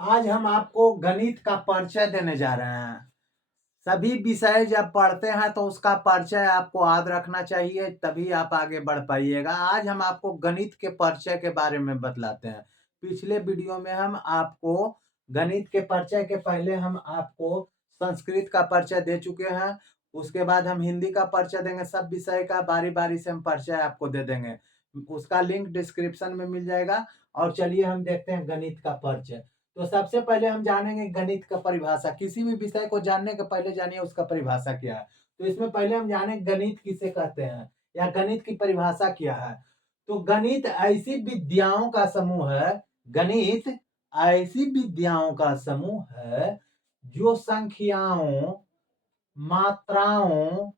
आज हम आपको गणित का परिचय देने जा रहे हैं। सभी विषय जब पढ़ते हैं तो उसका परिचय आपको याद रखना चाहिए, तभी आप आगे बढ़ पाइएगा। आज हम आपको गणित के परिचय के बारे में बतलाते हैं। पिछले वीडियो में हम आपको गणित के परिचय के पहले हम आपको संस्कृत का परिचय दे चुके हैं। उसके बाद हम हिंदी का परिचय देंगे। सब विषय का बारी-बारी से हम परिचय आपको दे देंगे। उसका लिंक डिस्क्रिप्शन में मिल जाएगा। और चलिए हम देखते हैं गणित का परिचय। तो सबसे पहले हम जानेंगे गणित का परिभाषा। किसी भी विषय को जानने के पहले जानिए उसका परिभाषा क्या है। तो इसमें पहले हम जाने गणित किसे कहते हैं या गणित की परिभाषा क्या है। तो गणित ऐसी विद्याओं का समूह है, गणित ऐसी विद्याओं का समूह है जो संख्याओं, मात्राओं,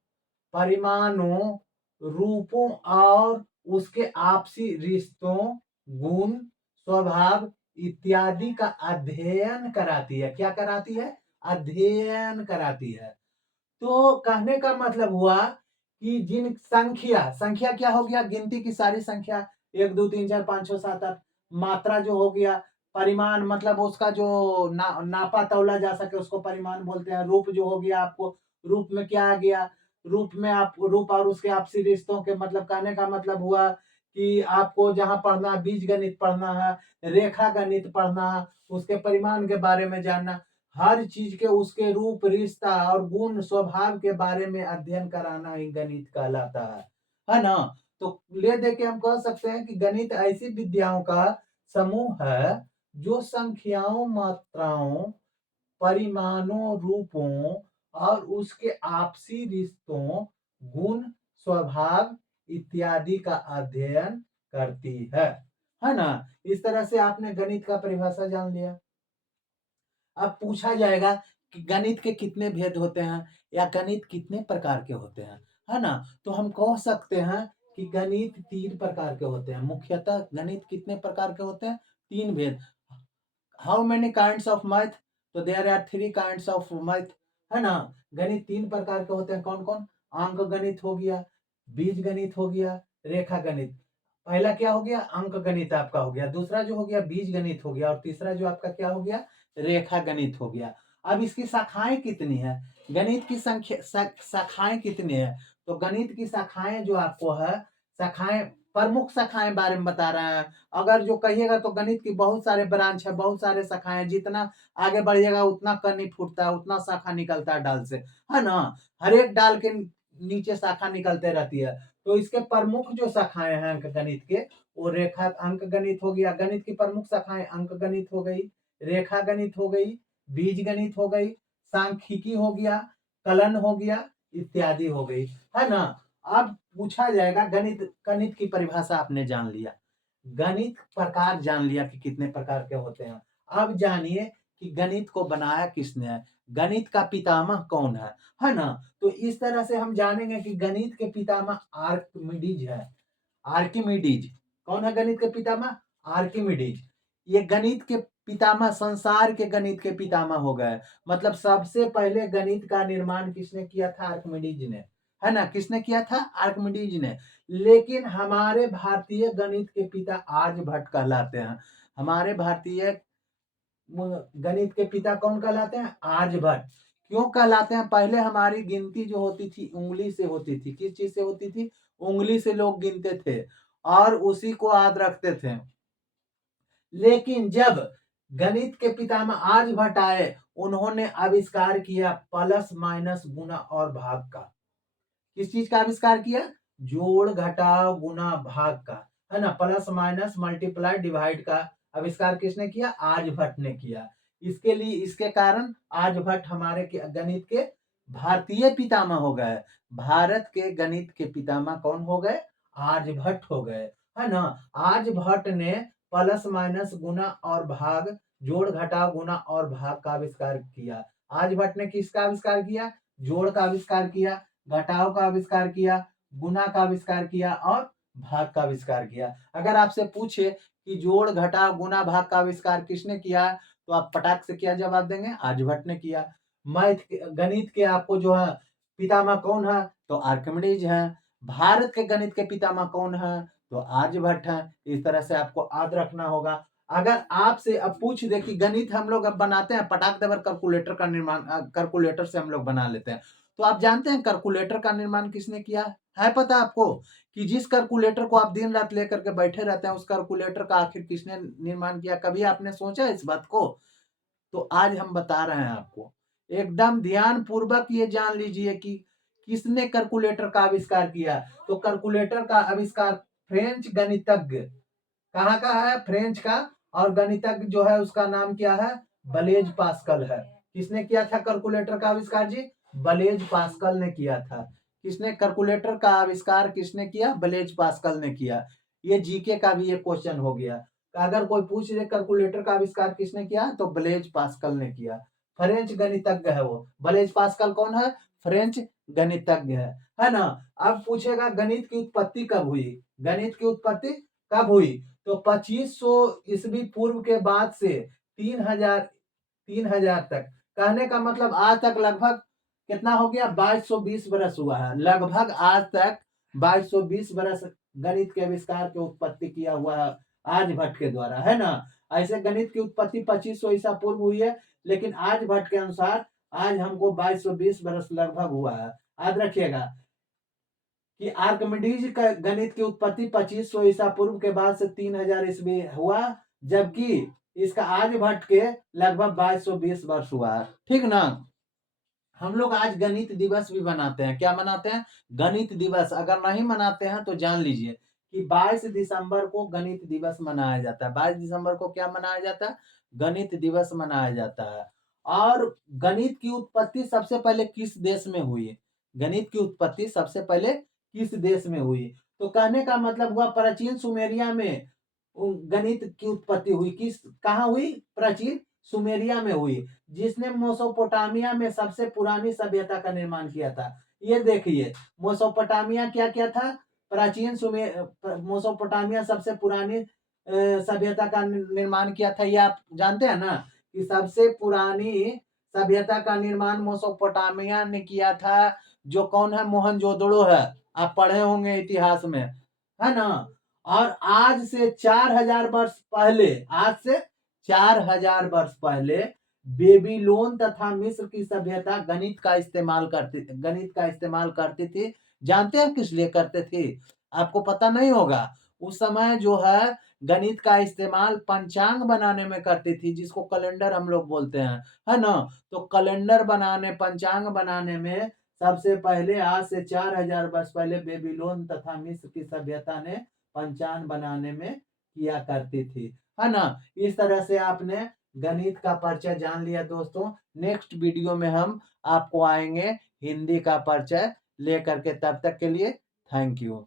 परिमाणों, रूपों और उसके आपसी रिश्तों, गुण, स्वभाव इत्यादि का अध्ययन कराती है। क्या कराती है? अध्ययन कराती है। तो कहने का मतलब हुआ कि जिन संख्या संख्या क्या हो गया? गिनती की सारी संख्या 1 2 3 4 5 6 7 8। मात्रा जो हो गया, परिमाण मतलब उसका जो नापा तौला जा सके उसको परिमाण बोलते हैं। रूप जो हो गया, आपको रूप में क्या आ गया? रूप में आप रूप और उसके आपसी रिश्तों के मतलब कहने का मतलब हुआ कि आपको जहां पढ़ना, बीज गणित पढ़ना है, रेखा गणित पढ़ना है, उसके परिमाण के बारे में जानना, हर चीज के उसके रूप, रिश्ता और गुण, स्वभाव के बारे में अध्ययन कराना ही गणित कहलाता है ना? तो ले दे के हम कह सकते हैं कि गणित ऐसी विद्याओं का समूह है जो संख्याओं, मात्राओं, परिमाणों, रूपों और उसके आपसी रिश्तों, गुण, स्वभाव इत्यादि का अध्ययन करती है ना? इस तरह से आपने गणित का परिभाषा जान लिया। अब पूछा जाएगा कि गणित के कितने भेद होते हैं या गणित कितने प्रकार के होते हैं, है ना? तो हम कह सकते हैं कि गणित 3 प्रकार के होते हैं। मुख्यतः गणित कितने प्रकार के होते हैं? 3 भेद। How many kinds of math? तो there are 3 kinds of math, है ना? गणित 3 प्रकार के होते हैं। कौन-कौन? अंक गणित हो गया, बीज गणित हो गया, रेखा गणित। पहला क्या हो गया? अंक गणित आपका हो गया। दूसरा जो हो गया बीज गणित हो गया और तीसरा जो आपका क्या हो गया? रेखा गणित हो गया। अब इसकी शाखाएं कितनी है? गणित की संख्या शाखाएं कितनी है? तो गणित की शाखाएं जो आपको है, शाखाएं प्रमुख शाखाएं बारे में बता रहे हैं। अगर जो कहिएगा तो गणित की बहुत सारे ब्रांच है, बहुत सारे शाखाएं। जितना आगे बढ़िएगा उतना कनी फूटता है, उतना शाखा निकलता है डाल से, है ना? हर एक डाल के नीचे शाखा निकलते रहती है। तो इसके प्रमुख जो शाखाएं हैं अंक गणित के, वो रेखा अंक गणित हो गया। गणित की प्रमुख शाखाएं अंक गणित हो गई, रेखा गणित हो गई, बीज गणित हो गई, सांख्यिकी हो गया, कलन हो गया, इत्यादि हो गई, है ना? अब पूछा जाएगा गणित गणित की परिभाषा आपने जान लिया, गणित प्रकार जान लिया कि कितने प्रकार के होते हैं। अब जानिए कि गणित को बनाया किसने है, गणित का पितामह कौन है ना? तो इस तरह से हम जानेंगे कि गणित के पितामह आर्किमिडीज है। आर्किमिडीज कौन है गणित के पितामह? आर्किमिडीज। ये गणित के पितामह, संसार के गणित के पितामह हो गए। मतलब सबसे पहले गणित का निर्माण किसने किया था? आर्किमिडीज ने, है ना? किसने किया था? आर्किमिडीज ने। लेकिन हमारे भारतीय गणित के पिता आर्यभट्ट कहलाते हैं। हमारे भारतीय गणित के पिता कौन कहलाते हैं? आर्यभट्ट। क्यों कहलाते हैं? पहले हमारी गिनती जो होती थी उंगली से होती थी। किस चीज से होती थी? उंगली से लोग गिनते थे और उसी को याद रखते थे। लेकिन जब गणित के पितामह आर्यभट्ट आए, उन्होंने आविष्कार किया प्लस माइनस गुणा और भाग का। किस चीज का आविष्कार किया? जोड़ घटाव गुना भाग का, है ना? प्लस माइनस मल्टीप्लाई डिवाइड का आविष्कार किसने किया? आर्यभट्ट ने किया। इसके लिए, इसके कारण आर्यभट्ट हमारे गणित के भारतीय पितामह हो गए। भारत के गणित के पितामह कौन हो गए? आर्यभट्ट हो गए, है ना? आर्यभट्ट ने प्लस माइनस गुना और भाग, जोड़ घटाव गुना और भाग का आविष्कार किया। आर्यभट्ट ने किसका आविष्कार किया? जोड़ का आविष्कार किया, घटाव का आविष्कार किया, गुना का आविष्कार किया और भाग का आविष्कार किया। अगर आपसे पूछे कि जोड़ घटाव गुना भाग का आविष्कार किसने किया, तो आप पटाख से क्या जवाब देंगे? आर्यभट्ट ने किया। गणित के आपको जो है पितामह कौन है? तो आर्किमिडीज है। भारत के गणित के पितामह कौन है? तो आर्यभट्ट है। इस तरह से आपको याद रखना होगा। अगर आपसे अब पूछ दे कि गणित हम लोग अब बनाते हैं, पटाक दबर कैलकुलेटर का निर्माण कैलकुलेटर से हम लोग बना लेते हैं, तो आप जानते हैं कैलकुलेटर का निर्माण किसने किया है पता आपको? कि जिस कैलकुलेटर को आप दिन रात लेकर के बैठे रहते हैं, उस कैलकुलेटर का आखिर किसने निर्माण किया? कभी आपने सोचा इस बात को? तो आज हम बता रहे हैं आपको। एकदम ध्यान पूर्वक ये जान लीजिए कि किसने कैलकुलेटर का आविष्कार किया। तो कैलकुलेटर का आविष्कार फ्रेंच गणितज्ञ, कहाँ का है? फ्रेंच का। और गणितज्ञ जो है उसका नाम क्या है? ब्लेज पास्कल है। किसने किया था कैलकुलेटर का आविष्कार जी? ब्लेज पास्कल ने किया था। किसने कैलकुलेटर का आविष्कार किसने किया? ब्लेज पास्कल ने किया। ये जीके का भी एक क्वेश्चन हो गया। अगर कोई पूछ दे कैलकुलेटर का आविष्कार किसने किया, तो ब्लेज पास्कल ने किया। फ्रेंच गणितज्ञ है वो। ब्लेज पास्कल कौन है? फ्रेंच गणितज्ञ है ना? अब पूछेगा गणित की उत्पत्ति कब हुई? गणित की उत्पत्ति कब हुई? तो 2500 ईस्वी पूर्व के बाद से 3000 तक, कहने का मतलब आज तक लगभग कितना हो गया? 2220 बरस हुआ है। लगभग आज तक 2220 बरस गणित के आविष्कार की उत्पत्ति किया हुआ है आर्यभट्ट के द्वारा, है ना? ऐसे गणित की उत्पत्ति 2500 ईसा पूर्व हुई है, लेकिन आर्यभट्ट के अनुसार आज हमको 2220 बरस लगभग हुआ है। याद रखिएगा कि आर्किमिडीज का गणित की उत्पत्ति 2500 ईसा पूर्व के बाद से 3000 ईस्वी हुआ, जबकि इसका आर्यभट्ट के लगभग 2220 वर्ष हुआ। ठीक ना? हम लोग आज गणित दिवस भी मनाते हैं। क्या मनाते हैं? गणित दिवस। अगर नहीं मनाते हैं तो जान लीजिए कि 22 दिसंबर को गणित दिवस मनाया जाता है। 22 दिसंबर को क्या मनाया जाता है? गणित दिवस मनाया जाता है। और गणित की उत्पत्ति सबसे पहले किस देश में हुई? गणित की उत्पत्ति सबसे पहले किस देश में हुई? तो कहने का मतलब हुआ प्राचीन सुमेरिया में गणित की उत्पत्ति हुई। किस कहाँ हुई? प्राचीन सुमेरिया में हुई, जिसने मेसोपोटामिया में सबसे पुरानी सभ्यता का निर्माण किया था। ये देखिए, मेसोपोटामिया क्या क्या था? प्राचीन मेसोपोटामिया सबसे पुरानी सभ्यता का निर्माण किया था। ये आप जानते हैं ना कि सबसे पुरानी सभ्यता का निर्माण मेसोपोटामिया ने किया था। जो कौन है? मोहनजोदड़ो है। आप पढ़े होंगे इतिहास में, है ना? और आज से 4000 वर्ष पहले, आज से 4000 वर्ष पहले बेबीलोन तथा मिस्र की सभ्यता गणित का इस्तेमाल करती थी। जानते हैं किस लिए करते थे? आपको पता नहीं होगा। उस समय जो है गणित का इस्तेमाल पंचांग बनाने में करती थी, जिसको कैलेंडर हम लोग बोलते हैं, है ना? तो कैलेंडर बनाने, पंचांग बनाने में सबसे पहले आज से 4000 वर्ष पहले बेबीलोन तथा मिस्र की सभ्यता ने पंचांग बनाने में किया करती थी, है ना? इस तरह से आपने गणित का परिचय जान लिया दोस्तों। नेक्स्ट वीडियो में हम आपको आएंगे हिंदी का परिचय लेकर के। तब तक के लिए थैंक यू।